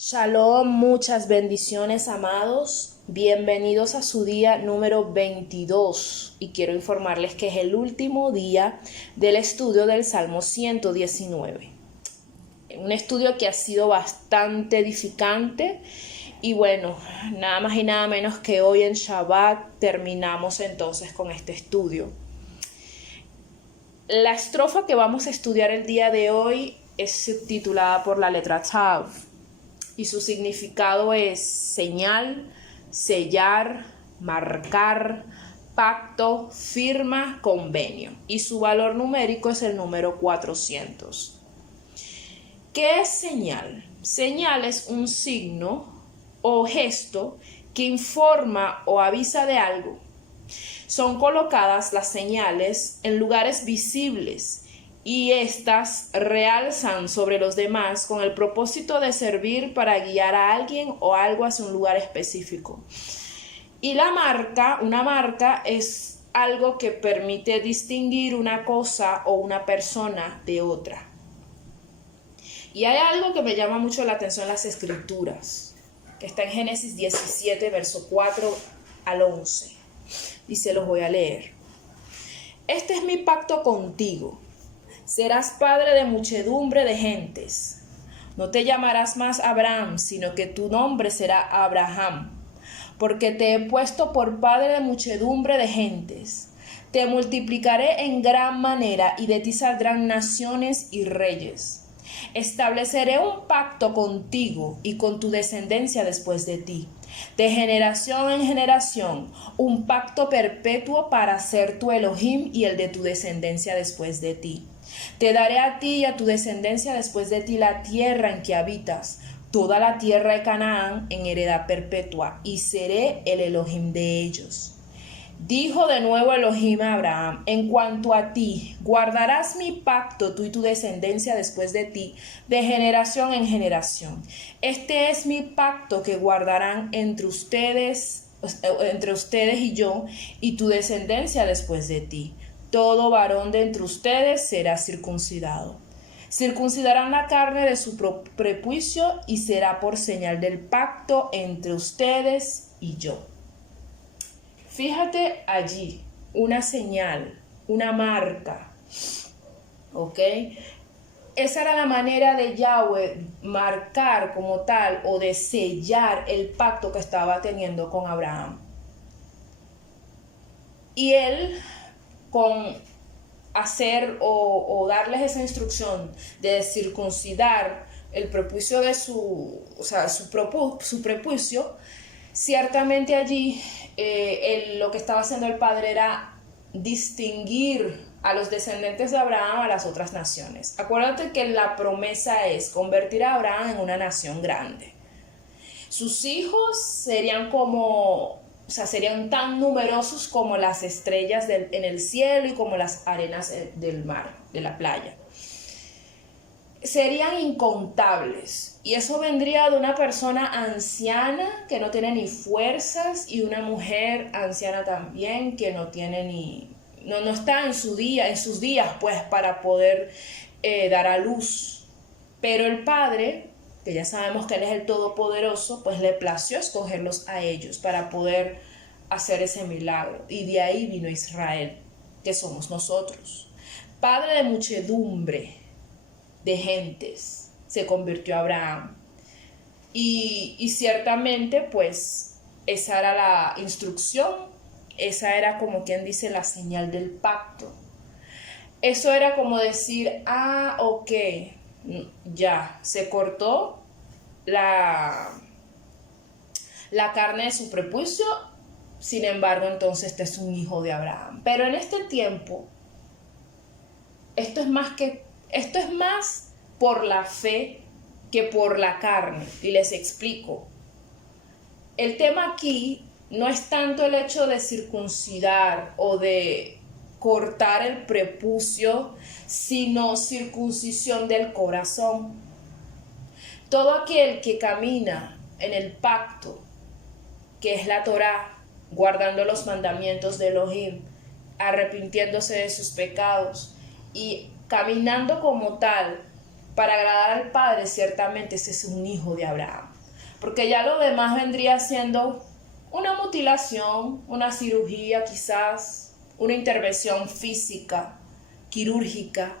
Shalom, muchas bendiciones, amados. Bienvenidos a su día número 22 y quiero informarles que es el último día del estudio del Salmo 119. Un estudio que ha sido bastante edificante y bueno, nada más y nada menos que hoy en Shabbat terminamos entonces con este estudio. La estrofa que vamos a estudiar el día de hoy es subtitulada por la letra Tav. Y su significado es señal, sellar, marcar, pacto, firma, convenio. Y su valor numérico es el número 400. ¿Qué es señal? Señal es un signo o gesto que informa o avisa de algo. Son colocadas las señales en lugares visibles y éstas realzan sobre los demás con el propósito de servir para guiar a alguien o algo hacia un lugar específico. Y una marca es algo que permite distinguir una cosa o una persona de otra. Y hay algo que me llama mucho la atención en las escrituras, que está en Génesis 17, verso 4 al 11. Y se los voy a leer. Este es mi pacto contigo. Serás padre de muchedumbre de gentes. No te llamarás más Abraham, sino que tu nombre será Abraham, porque te he puesto por padre de muchedumbre de gentes. Te multiplicaré en gran manera, y de ti saldrán naciones y reyes. Estableceré un pacto contigo y con tu descendencia después de ti, de generación en generación, un pacto perpetuo para ser tu Elohim y el de tu descendencia después de ti. Te daré a ti y a tu descendencia después de ti la tierra en que habitas, toda la tierra de Canaán en heredad perpetua, y seré el Elohim de ellos. Dijo de nuevo Elohim a Abraham: en cuanto a ti, guardarás mi pacto, tú y tu descendencia después de ti, de generación en generación. Este es mi pacto que guardarán entre ustedes y yo, y tu descendencia después de ti. Todo varón de entre ustedes será circuncidado. Circuncidarán la carne de su prepucio y será por señal del pacto entre ustedes y yo. Fíjate allí, una señal, una marca, ¿ok? Esa era la manera de Yahweh marcar como tal o de sellar el pacto que estaba teniendo con Abraham. Y él, con hacer o darles esa instrucción de circuncidar el prepucio de su prepucio, ciertamente allí lo que estaba haciendo el padre era distinguir a los descendientes de Abraham a las otras naciones. Acuérdate que la promesa es convertir a Abraham en una nación grande. Sus hijos serían serían tan numerosos como las estrellas en el cielo y como las arenas del mar, de la playa. Serían incontables, y eso vendría de una persona anciana que no tiene ni fuerzas y una mujer anciana también que no tiene no está en sus días pues para poder dar a luz. Pero el Padre, que ya sabemos que Él es el Todopoderoso, pues le plació escogerlos a ellos para poder hacer ese milagro, y de ahí vino Israel, que somos nosotros. Padre de muchedumbre de gentes se convirtió Abraham, y ciertamente pues esa era la instrucción, esa era como quien dice la señal del pacto. Eso era como decir, ok, ya se cortó la carne de su prepucio, sin embargo entonces este es un hijo de Abraham. Pero en este tiempo esto es más por la fe que por la carne, y les explico. El tema aquí no es tanto el hecho de circuncidar o de cortar el prepucio, sino circuncisión del corazón. Todo aquel que camina en el pacto, que es la Torá, guardando los mandamientos de Elohim, arrepintiéndose de sus pecados y caminando como tal para agradar al Padre, ciertamente ese es un hijo de Abraham. Porque ya lo demás vendría siendo una mutilación, una cirugía quizás, una intervención física, quirúrgica,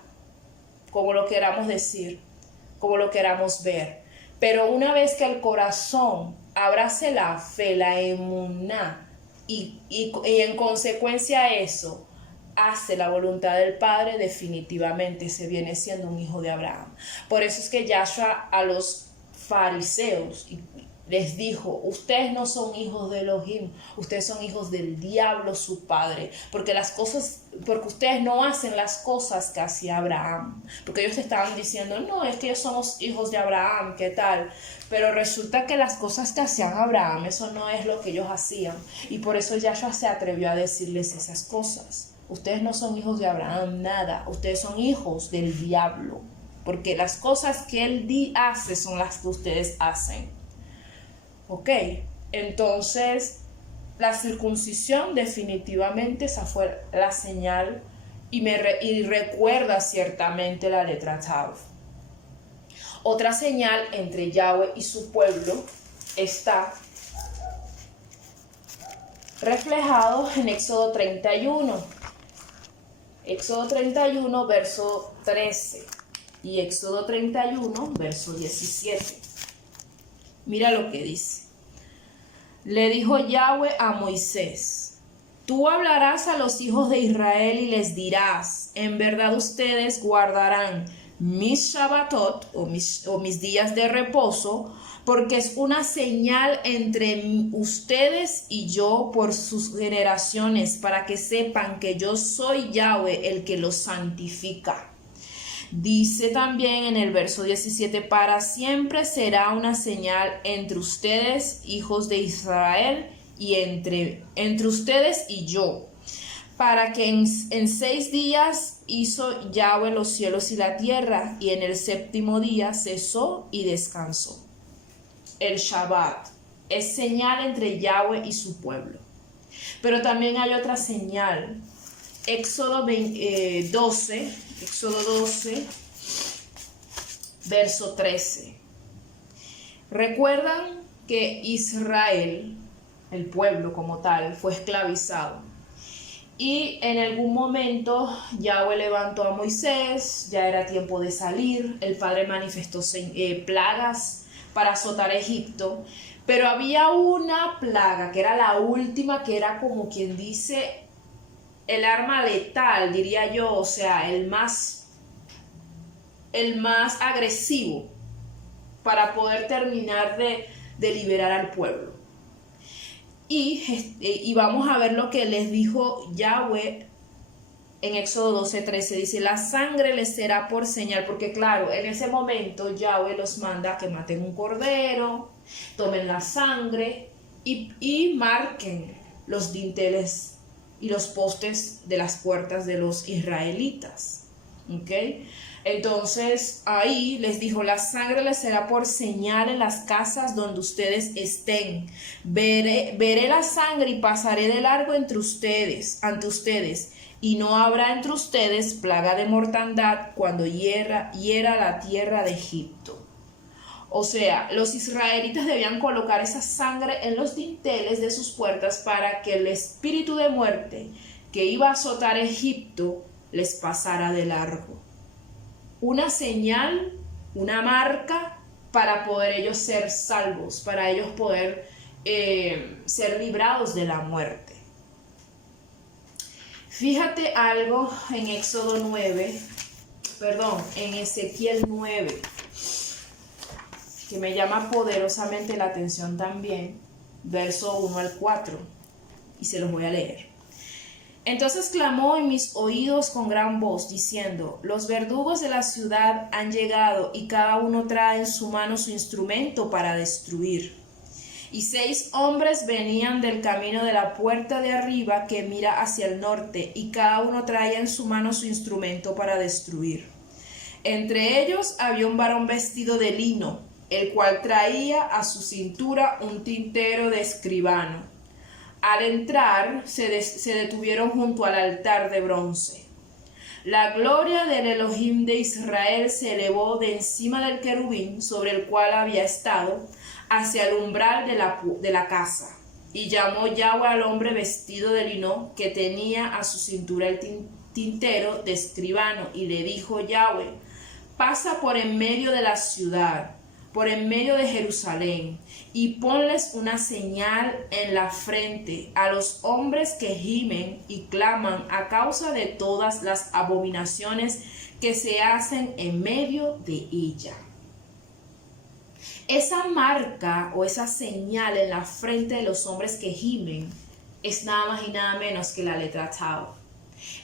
como lo queramos decir, como lo queramos ver. Pero una vez que el corazón abrace la fe, la emuná, y en consecuencia a eso hace la voluntad del Padre, definitivamente se viene siendo un hijo de Abraham. Por eso es que Yahshua a los fariseos les dijo: ustedes no son hijos de Elohim, ustedes son hijos del diablo, su padre, porque ustedes no hacen las cosas que hacía Abraham. Porque ellos estaban diciendo: no, es que ellos somos hijos de Abraham, ¿qué tal? Pero resulta que las cosas que hacían Abraham, eso no es lo que ellos hacían. Y por eso Yahshua se atrevió a decirles esas cosas. Ustedes no son hijos de Abraham, nada. Ustedes son hijos del diablo. Porque las cosas que él hace son las que ustedes hacen. Ok, entonces la circuncisión definitivamente esa fue la señal y recuerda ciertamente la letra Tav. Otra señal entre Yahweh y su pueblo está reflejado en Éxodo 31. Éxodo 31, verso 13 y Éxodo 31, verso 17. Mira lo que dice. Le dijo Yahweh a Moisés: tú hablarás a los hijos de Israel y les dirás: en verdad ustedes guardarán mis Shabbatot o mis días de reposo, porque es una señal entre ustedes y yo por sus generaciones, para que sepan que yo soy Yahweh el que los santifica. Dice también en el verso 17: para siempre será una señal entre ustedes, hijos de Israel, y entre ustedes y yo, para que en 6 días hizo Yahweh los cielos y la tierra, y en el séptimo día cesó y descansó. El Shabbat es señal entre Yahweh y su pueblo. Pero también hay otra señal. Éxodo 12, verso 13. Recuerdan que Israel, el pueblo como tal, fue esclavizado. Y en algún momento Yahweh levantó a Moisés, ya era tiempo de salir, el Padre manifestó plagas para azotar a Egipto, pero había una plaga que era la última, que era como quien dice el arma letal, diría yo, o sea, el más agresivo para poder terminar de liberar al pueblo. Y vamos a ver lo que les dijo Yahweh en Éxodo 12:13. Dice: la sangre les será por señal, porque claro, en ese momento Yahweh los manda a que maten un cordero, tomen la sangre y marquen los dinteles y los postes de las puertas de los israelitas. ¿Ok? Entonces ahí les dijo: la sangre les será por señal en las casas donde ustedes estén. Veré la sangre y pasaré de largo ante ustedes, y no habrá entre ustedes plaga de mortandad cuando hiera la tierra de Egipto. O sea, los israelitas debían colocar esa sangre en los dinteles de sus puertas para que el espíritu de muerte que iba a azotar a Egipto les pasara de largo. Una señal, una marca para poder ellos ser salvos, para ellos poder ser librados de la muerte. Fíjate algo en en Ezequiel 9, que me llama poderosamente la atención también, verso 1 al 4, y se los voy a leer. Entonces clamó en mis oídos con gran voz, diciendo: los verdugos de la ciudad han llegado, y cada uno trae en su mano su instrumento para destruir. Y 6 hombres venían del camino de la puerta de arriba que mira hacia el norte, y cada uno traía en su mano su instrumento para destruir. Entre ellos había un varón vestido de lino, el cual traía a su cintura un tintero de escribano. Al entrar se detuvieron junto al altar de bronce. La gloria del Elohim de Israel se elevó de encima del querubín sobre el cual había estado hacia el umbral de la casa. Y llamó Yahweh al hombre vestido de lino que tenía a su cintura el tintero de escribano, y le dijo Yahweh: pasa por en medio de la ciudad, por en medio de Jerusalén, y ponles una señal en la frente a los hombres que gimen y claman a causa de todas las abominaciones que se hacen en medio de ella. Esa marca o esa señal en la frente de los hombres que gimen es nada más y nada menos que la letra Tav.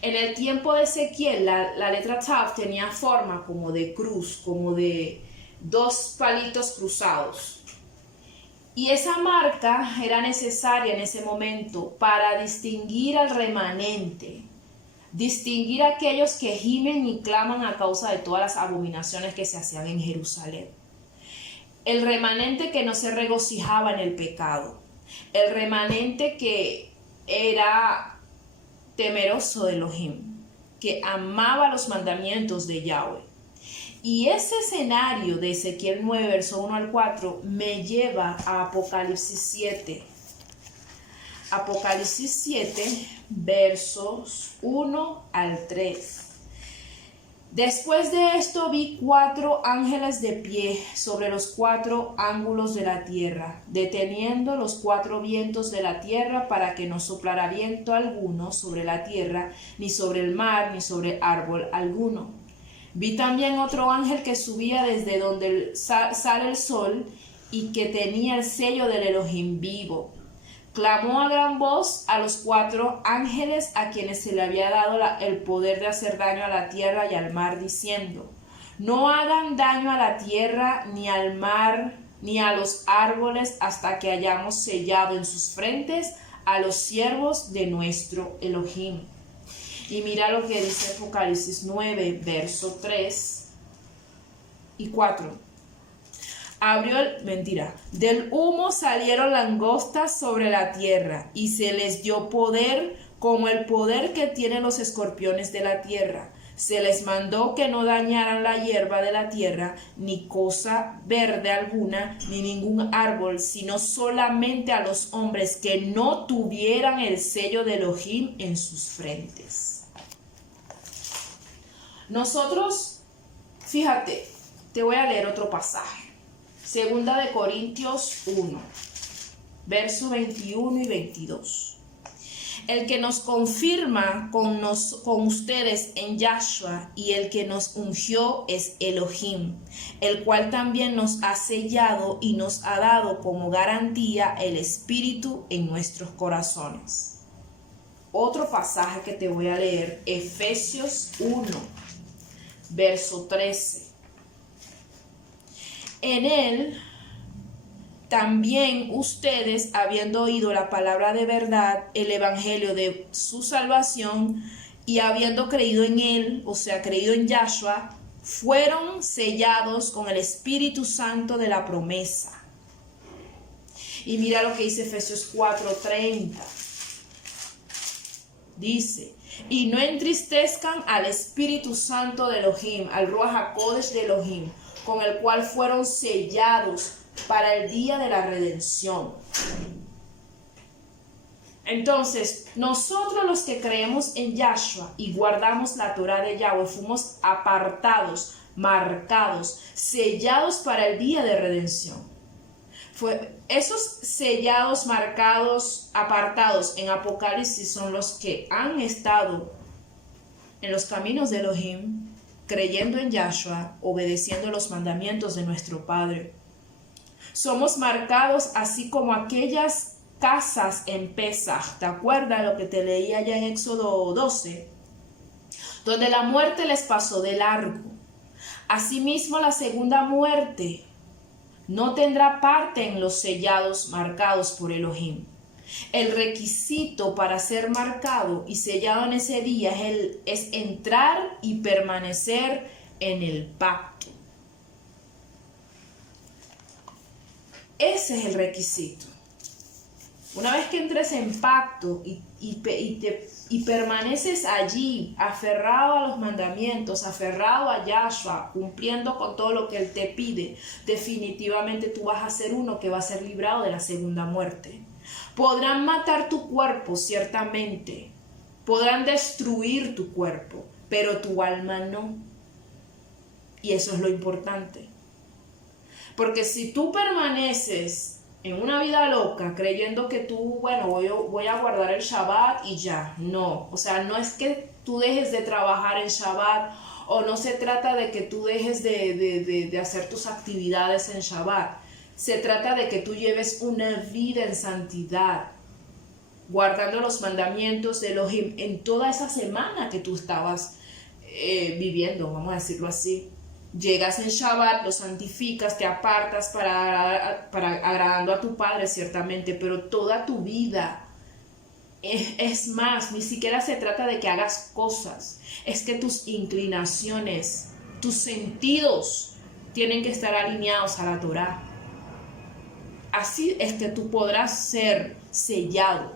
En el tiempo de Ezequiel, la letra Tav tenía forma como de cruz, como de dos palitos cruzados. Y esa marca era necesaria en ese momento para distinguir al remanente, distinguir a aquellos que gimen y claman a causa de todas las abominaciones que se hacían en Jerusalén. El remanente que no se regocijaba en el pecado, el remanente que era temeroso de Elohim, que amaba los mandamientos de Yahweh. Y ese escenario de Ezequiel 9, verso 1 al 4, me lleva a Apocalipsis 7. Apocalipsis 7, versos 1 al 3. Después de esto vi 4 ángeles de pie sobre los 4 ángulos de la tierra, deteniendo los 4 vientos de la tierra para que no soplara viento alguno sobre la tierra, ni sobre el mar, ni sobre árbol alguno. Vi también otro ángel que subía desde donde sale el sol y que tenía el sello del Elohim vivo. Clamó a gran voz a los 4 ángeles a quienes se le había dado el poder de hacer daño a la tierra y al mar, diciendo: no hagan daño a la tierra, ni al mar, ni a los árboles, hasta que hayamos sellado en sus frentes a los siervos de nuestro Elohim. Y mira lo que dice Apocalipsis 9, verso 3 y 4. Del humo salieron langostas sobre la tierra, y se les dio poder como el poder que tienen los escorpiones de la tierra. Se les mandó que no dañaran la hierba de la tierra, ni cosa verde alguna, ni ningún árbol, sino solamente a los hombres que no tuvieran el sello de Elohim en sus frentes. Nosotros, fíjate, te voy a leer otro pasaje. Segunda de Corintios 1, verso 21 y 22. El que nos confirma con ustedes en Yahshua y el que nos ungió es Elohim, el cual también nos ha sellado y nos ha dado como garantía el Espíritu en nuestros corazones. Otro pasaje que te voy a leer, Efesios 1, verso 13. En él también ustedes, habiendo oído la palabra de verdad, el evangelio de su salvación, y habiendo creído en él, o sea, creído en Yahshua, fueron sellados con el Espíritu Santo de la promesa. Y mira lo que dice Efesios 4:30. Dice: y no entristezcan al Espíritu Santo de Elohim, al Ruach HaKodesh de Elohim, con el cual fueron sellados para el día de la redención. Entonces, nosotros los que creemos en Yahshua y guardamos la Torah de Yahweh, fuimos apartados, marcados, sellados para el día de redención. Esos sellados, marcados, apartados en Apocalipsis son los que han estado en los caminos de Elohim, creyendo en Yahshua, obedeciendo los mandamientos de nuestro Padre. Somos marcados así como aquellas casas en Pesaj. ¿Te acuerdas lo que te leí allá en Éxodo 12? Donde la muerte les pasó de largo. Asimismo, la segunda muerte no tendrá parte en los sellados marcados por Elohim. El requisito para ser marcado y sellado en ese día es entrar y permanecer en el pacto. Ese es el requisito. Una vez que entres en pacto y permaneces allí, aferrado a los mandamientos, aferrado a Yahshua, cumpliendo con todo lo que Él te pide, definitivamente tú vas a ser uno que va a ser librado de la segunda muerte. Podrán matar tu cuerpo, ciertamente. Podrán destruir tu cuerpo, pero tu alma no. Y eso es lo importante. Porque si tú permaneces en una vida loca creyendo que tú, bueno, voy a guardar el Shabbat y ya, no. O sea, no es que tú dejes de trabajar en Shabbat, o no se trata de que tú dejes de hacer tus actividades en Shabbat. Se trata de que tú lleves una vida en santidad, guardando los mandamientos de Elohim en toda esa semana que tú estabas viviendo, vamos a decirlo así. Llegas en Shabbat, lo santificas, te apartas para agradando a tu Padre, ciertamente, pero toda tu vida es más, ni siquiera se trata de que hagas cosas, es que tus inclinaciones, tus sentidos tienen que estar alineados a la Torá. Así es que tú podrás ser sellado.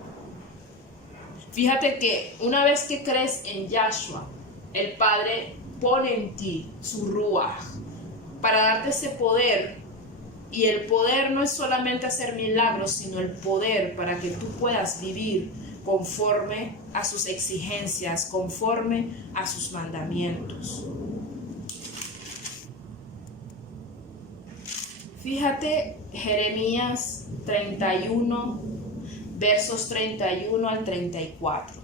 Fíjate que una vez que crees en Yahshua, el Padre pone en ti su ruaj para darte ese poder. Y el poder no es solamente hacer milagros, sino el poder para que tú puedas vivir conforme a sus exigencias, conforme a sus mandamientos. Fíjate Jeremías 31, versos 31 al 34.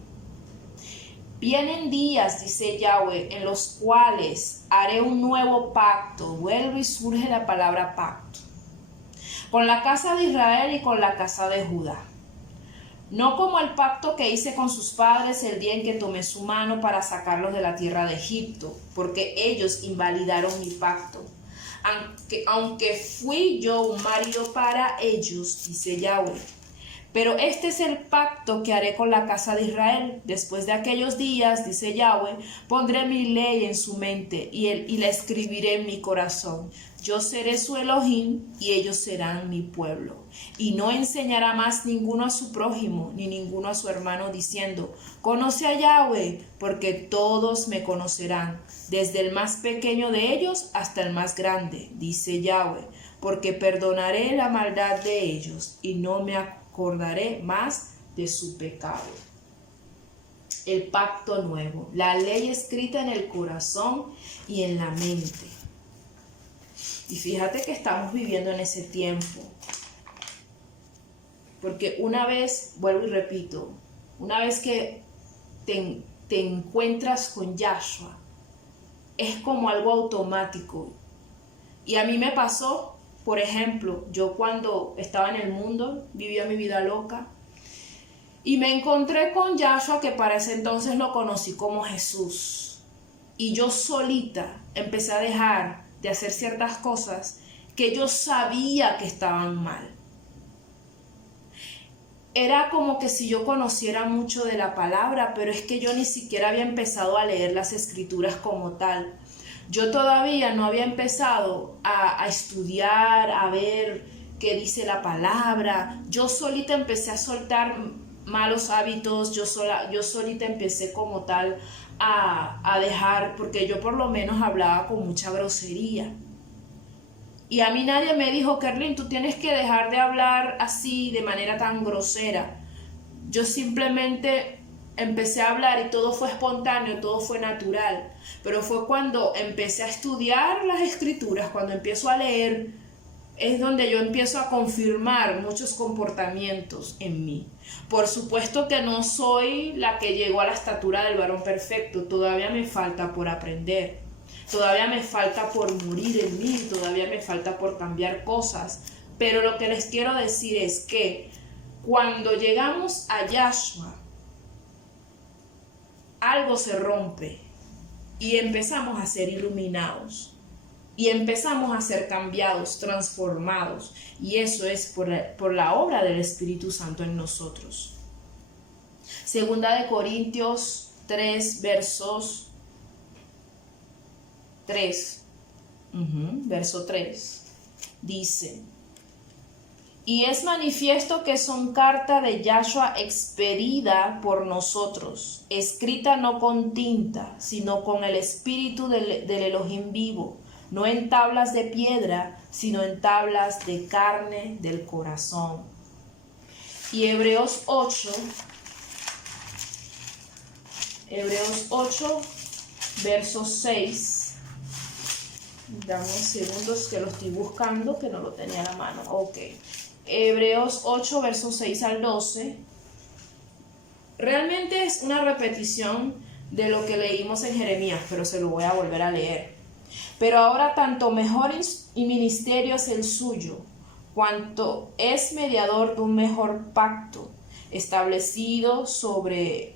Vienen días, dice Yahweh, en los cuales haré un nuevo pacto. Vuelve y surge la palabra pacto. Con la casa de Israel y con la casa de Judá. No como el pacto que hice con sus padres el día en que tomé su mano para sacarlos de la tierra de Egipto, porque ellos invalidaron mi pacto. Aunque fui yo un marido para ellos, dice Yahweh. Pero este es el pacto que haré con la casa de Israel. Después de aquellos días, dice Yahweh, pondré mi ley en su mente y la escribiré en mi corazón. Yo seré su Elohim y ellos serán mi pueblo. Y no enseñará más ninguno a su prójimo ni ninguno a su hermano diciendo, conoce a Yahweh, porque todos me conocerán, desde el más pequeño de ellos hasta el más grande, dice Yahweh, porque perdonaré la maldad de ellos y no me acordaré más de su pecado. El pacto nuevo, la ley escrita en el corazón y en la mente. Y fíjate que estamos viviendo en ese tiempo. Porque una vez, vuelvo y repito, una vez que te encuentras con Yahshua, es como algo automático. Y a mí me pasó, por ejemplo, yo cuando estaba en el mundo, vivía mi vida loca, y me encontré con Yahshua, que para ese entonces lo conocí como Jesús. Y yo solita empecé a dejar de hacer ciertas cosas que yo sabía que estaban mal. Era como que si yo conociera mucho de la palabra, pero es que yo ni siquiera había empezado a leer las escrituras como tal. Yo todavía no había empezado a estudiar, a ver qué dice la palabra. Yo solita empecé a soltar malos hábitos, yo solita empecé como tal a dejar, porque yo por lo menos hablaba con mucha grosería. Y a mí nadie me dijo, Kerlin, tú tienes que dejar de hablar así, de manera tan grosera. Yo simplemente empecé a hablar y todo fue espontáneo, todo fue natural. Pero fue cuando empecé a estudiar las escrituras, cuando empiezo a leer, es donde yo empiezo a confirmar muchos comportamientos en mí. Por supuesto que no soy la que llegó a la estatura del varón perfecto, todavía me falta por aprender. Todavía me falta por morir en mí, todavía me falta por cambiar cosas. Pero lo que les quiero decir es que cuando llegamos a Yahshua, algo se rompe y empezamos a ser iluminados. Y empezamos a ser cambiados, transformados. Y eso es por la obra del Espíritu Santo en nosotros. Segunda de Corintios 3, versos 3. Verso 3. Dice: Y es manifiesto que son carta de Yahshua expedida por nosotros, escrita no con tinta, sino con el espíritu del Elohim vivo, no en tablas de piedra, sino en tablas de carne del corazón. Y Hebreos 8, verso 6. Dame unos segundos que lo estoy buscando, que no lo tenía a la mano. Ok. Hebreos 8, versos 6 al 12. Realmente es una repetición de lo que leímos en Jeremías, pero se lo voy a volver a leer. Pero ahora tanto mejor y ministerio es el suyo, cuanto es mediador de un mejor pacto, establecido sobre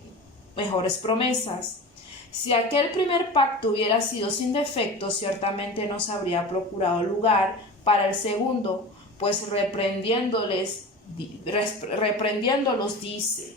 mejores promesas. Si aquel primer pacto hubiera sido sin defecto, ciertamente no se habría procurado lugar para el segundo, pues reprendiéndolos dice: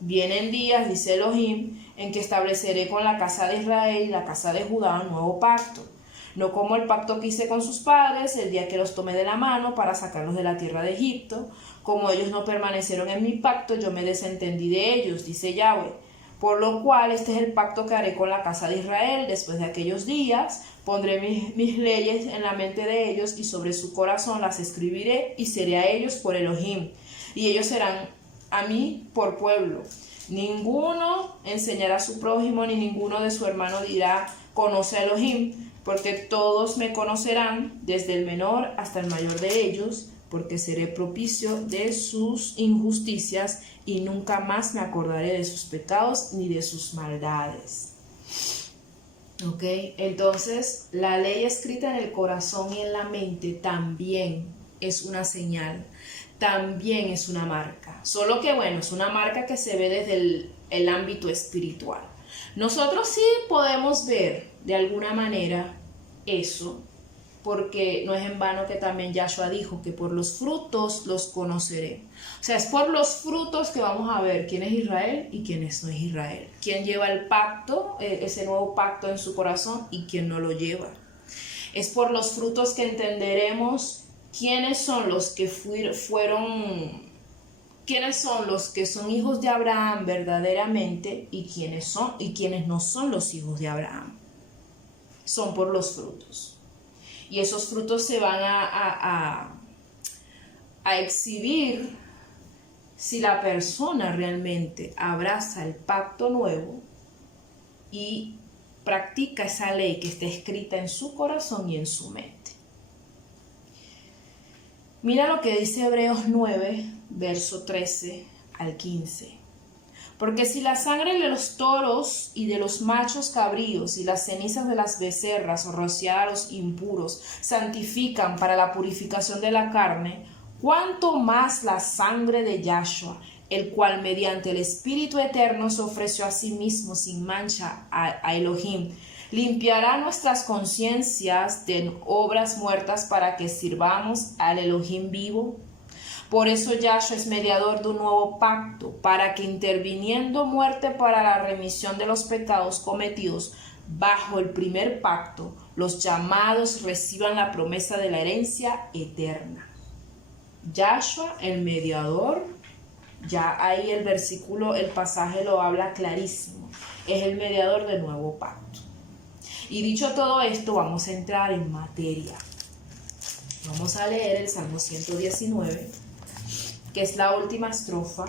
vienen días, dice Elohim, en que estableceré con la casa de Israel y la casa de Judá un nuevo pacto, no como el pacto que hice con sus padres el día que los tomé de la mano para sacarlos de la tierra de Egipto. Como ellos no permanecieron en mi pacto, yo me desentendí de ellos, dice Yahweh. Por lo cual este es el pacto que haré con la casa de Israel después de aquellos días. Pondré mis leyes en la mente de ellos y sobre su corazón las escribiré, y seré a ellos por Elohim, y ellos serán a mí por pueblo. Ninguno enseñará a su prójimo, ni ninguno de su hermano dirá: conoce a Elohim, porque todos me conocerán, desde el menor hasta el mayor de ellos, porque seré propicio de sus injusticias y nunca más me acordaré de sus pecados ni de sus maldades. Ok, entonces la ley escrita en el corazón y en la mente también es una señal, también es una marca, solo que bueno, es una marca que se ve desde el ámbito espiritual. Nosotros sí podemos ver de alguna manera eso, porque no es en vano que también Yahshua dijo que por los frutos los conoceré. O sea, es por los frutos que vamos a ver quién es Israel y quién no es Israel. Quién lleva el pacto, ese nuevo pacto en su corazón, y quién no lo lleva. Es por los frutos que entenderemos quiénes son los que quiénes son los que son hijos de Abraham verdaderamente y quiénes no son los hijos de Abraham. Son por los frutos. Y esos frutos se van a exhibir si la persona realmente abraza el pacto nuevo y practica esa ley que está escrita en su corazón y en su mente. Mira lo que dice Hebreos 9, verso 13 al 15. Porque si la sangre de los toros y de los machos cabríos y las cenizas de las becerras rociadas a los impuros santifican para la purificación de la carne, cuánto más la sangre de Yahshua, el cual mediante el Espíritu Eterno se ofreció a sí mismo sin mancha a Elohim, limpiará nuestras conciencias de obras muertas para que sirvamos al Elohim vivo. Por eso Yahshua es mediador de un nuevo pacto, para que interviniendo muerte para la remisión de los pecados cometidos bajo el primer pacto, los llamados reciban la promesa de la herencia eterna. Yahshua, el mediador, ya ahí el pasaje lo habla clarísimo, es el mediador del nuevo pacto. Y dicho todo esto, vamos a entrar en materia. Vamos a leer el Salmo 119, que es la última estrofa,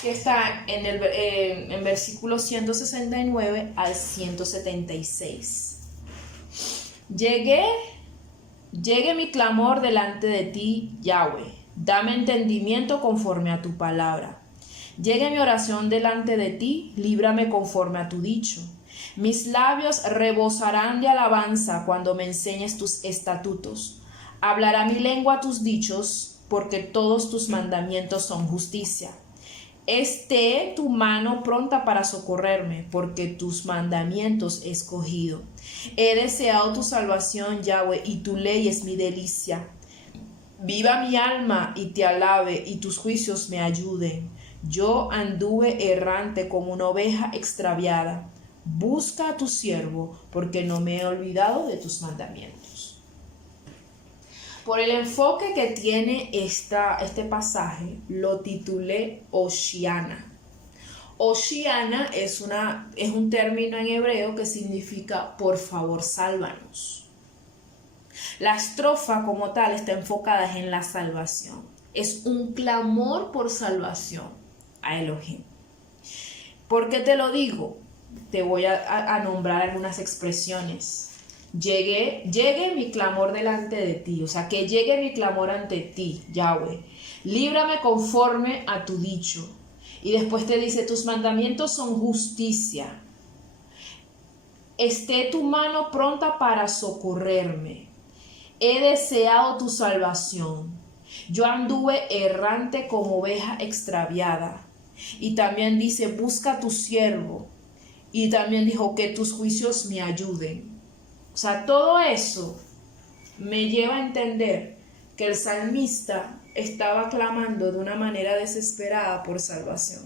que está en versículos 169 al 176. Llegue mi clamor delante de ti, Yahweh, dame entendimiento conforme a tu palabra. Llegue mi oración delante de ti, líbrame conforme a tu dicho. Mis labios rebosarán de alabanza cuando me enseñes tus estatutos. Hablará mi lengua tus dichos, porque todos tus mandamientos son justicia. Esté tu mano pronta para socorrerme, porque tus mandamientos he escogido. He deseado tu salvación, Yahweh, y tu ley es mi delicia. Viva mi alma y te alabe, y tus juicios me ayuden. Yo anduve errante como una oveja extraviada. Busca a tu siervo, porque no me he olvidado de tus mandamientos. Por el enfoque que tiene este pasaje, lo titulé Hoshiana. Hoshiana es un término en hebreo que significa por favor, sálvanos. La estrofa como tal está enfocada en la salvación. Es un clamor por salvación a Elohim. ¿Por qué te lo digo? Te voy a nombrar algunas expresiones. Llegue mi clamor delante de ti, o sea, que llegue mi clamor ante ti, Yahweh. Líbrame conforme a tu dicho. Y después te dice, tus mandamientos son justicia. Esté tu mano pronta para socorrerme. He deseado tu salvación. Yo anduve errante como oveja extraviada. Y también dice, busca a tu siervo. Y también dijo, que tus juicios me ayuden. O sea, todo eso me lleva a entender que el salmista estaba clamando de una manera desesperada por salvación.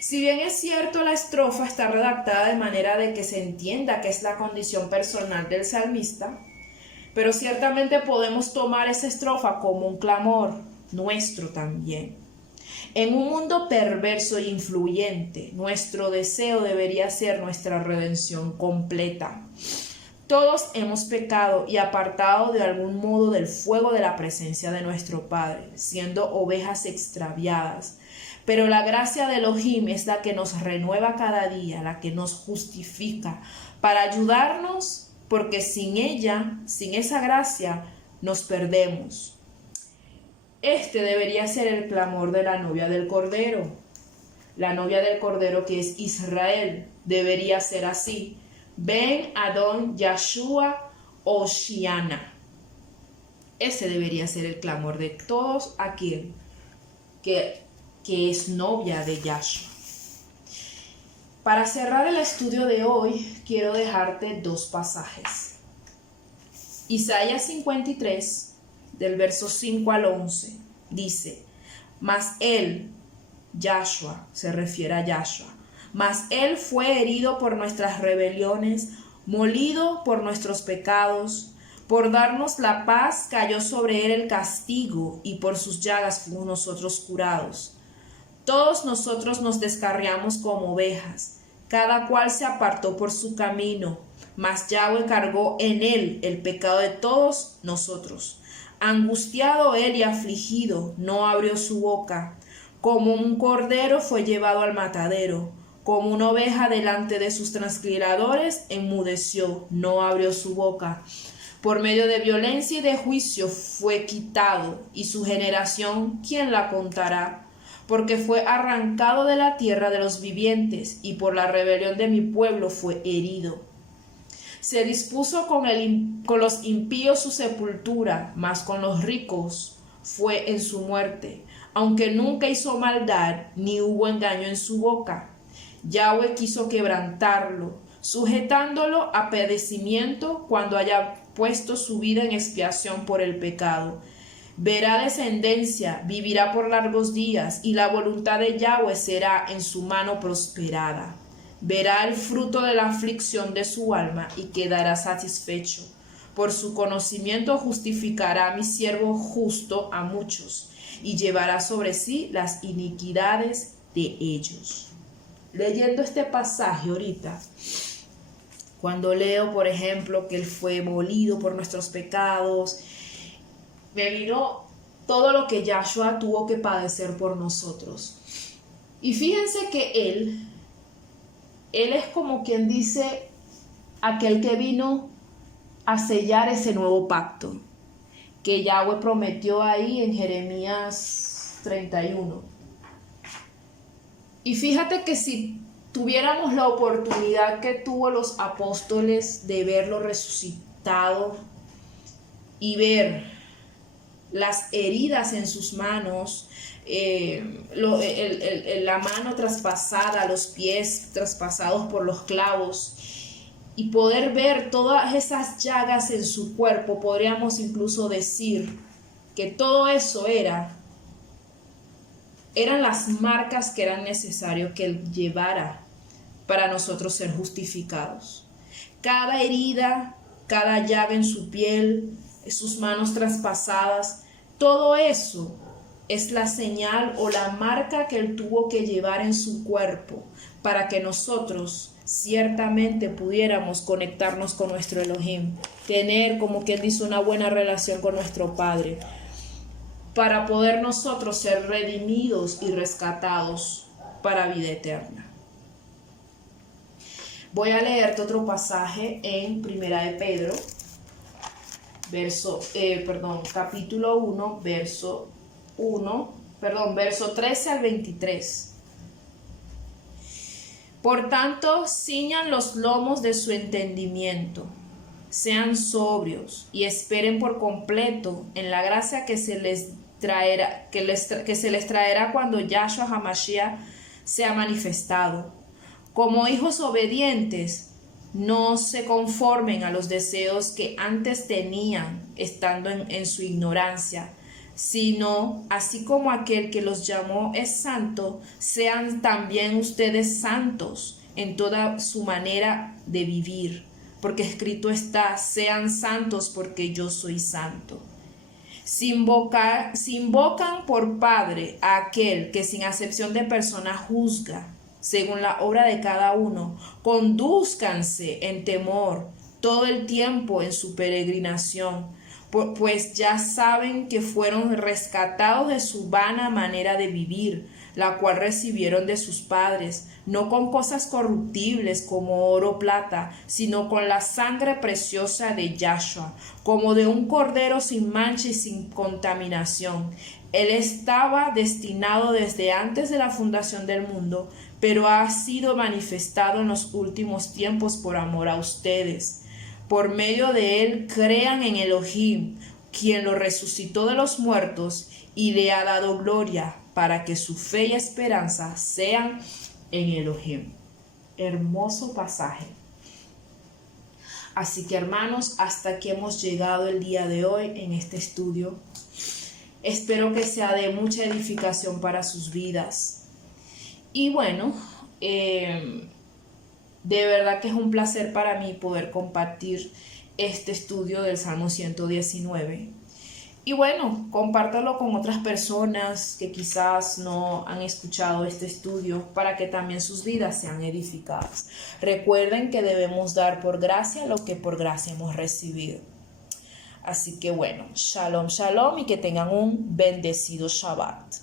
Si bien es cierto, la estrofa está redactada de manera de que se entienda que es la condición personal del salmista, pero ciertamente podemos tomar esa estrofa como un clamor nuestro también. En un mundo perverso e influyente, nuestro deseo debería ser nuestra redención completa. Todos hemos pecado y apartado de algún modo del fuego de la presencia de nuestro Padre, siendo ovejas extraviadas. Pero la gracia de Elohim es la que nos renueva cada día, la que nos justifica, para ayudarnos, porque sin ella, sin esa gracia, nos perdemos. Este debería ser el clamor de la novia del Cordero. La novia del Cordero, que es Israel, debería ser así. Ben Adon Yahshua Hoshiana. Ese debería ser el clamor de todos aquel que es novia de Yahshua. Para cerrar el estudio de hoy, quiero dejarte dos pasajes. Isaías 53, del verso 5 al 11, dice, mas él, Yahshua, se refiere a Yahshua, mas él fue herido por nuestras rebeliones, molido por nuestros pecados. Por darnos la paz cayó sobre él el castigo, y por sus llagas fuimos nosotros curados. Todos nosotros nos descarriamos como ovejas, cada cual se apartó por su camino, mas Yahweh cargó en él el pecado de todos nosotros. Angustiado él y afligido, no abrió su boca. Como un cordero fue llevado al matadero, como una oveja delante de sus transcriadores, enmudeció, no abrió su boca. Por medio de violencia y de juicio fue quitado, y su generación, ¿quién la contará? Porque fue arrancado de la tierra de los vivientes, y por la rebelión de mi pueblo fue herido. Se dispuso con los impíos su sepultura, mas con los ricos fue en su muerte, aunque nunca hizo maldad, ni hubo engaño en su boca. Yahweh quiso quebrantarlo, sujetándolo a padecimiento cuando haya puesto su vida en expiación por el pecado. Verá descendencia, vivirá por largos días, y la voluntad de Yahweh será en su mano prosperada. Verá el fruto de la aflicción de su alma y quedará satisfecho. Por su conocimiento justificará a mi siervo justo a muchos, y llevará sobre sí las iniquidades de ellos. Leyendo este pasaje ahorita, cuando leo, por ejemplo, que él fue molido por nuestros pecados, me vino todo lo que Yahshua tuvo que padecer por nosotros. Y fíjense que él es como quien dice aquel que vino a sellar ese nuevo pacto que Yahweh prometió ahí en Jeremías 31. Y fíjate que si tuviéramos la oportunidad que tuvo los apóstoles de verlo resucitado y ver las heridas en sus manos, la mano traspasada, los pies traspasados por los clavos, y poder ver todas esas llagas en su cuerpo, podríamos incluso decir que todo eso eran las marcas que eran necesarios que él llevara para nosotros ser justificados. Cada herida, cada llaga en su piel, sus manos traspasadas, todo eso es la señal o la marca que Él tuvo que llevar en su cuerpo para que nosotros ciertamente pudiéramos conectarnos con nuestro Elohim, tener, como quien dice, una buena relación con nuestro Padre, para poder nosotros ser redimidos y rescatados para vida eterna. Voy a leerte otro pasaje en Primera de Pedro, capítulo 1, verso 13 al 23. Por tanto, ciñan los lomos de su entendimiento, sean sobrios y esperen por completo en la gracia que se les traerá cuando Yahshua HaMashiach sea manifestado. Como hijos obedientes, no se conformen a los deseos que antes tenían estando en su ignorancia, sino, así como aquel que los llamó es santo, sean también ustedes santos en toda su manera de vivir, porque escrito está, sean santos porque yo soy santo. Si invocan por Padre a aquel que sin acepción de persona juzga, según la obra de cada uno, condúzcanse en temor todo el tiempo en su peregrinación, pues ya saben que fueron rescatados de su vana manera de vivir, la cual recibieron de sus padres, no con cosas corruptibles como oro o plata, sino con la sangre preciosa de Yahshua, como de un cordero sin mancha y sin contaminación. Él estaba destinado desde antes de la fundación del mundo, pero ha sido manifestado en los últimos tiempos por amor a ustedes. Por medio de él crean en Elohim, quien lo resucitó de los muertos y le ha dado gloria, para que su fe y esperanza sean en Elohim. Hermoso pasaje. Así que, hermanos, hasta aquí hemos llegado el día de hoy en este estudio. Espero que sea de mucha edificación para sus vidas. Y bueno, de verdad que es un placer para mí poder compartir este estudio del Salmo 119. Y bueno, compártalo con otras personas que quizás no han escuchado este estudio para que también sus vidas sean edificadas. Recuerden que debemos dar por gracia lo que por gracia hemos recibido. Así que bueno, shalom, shalom y que tengan un bendecido Shabbat.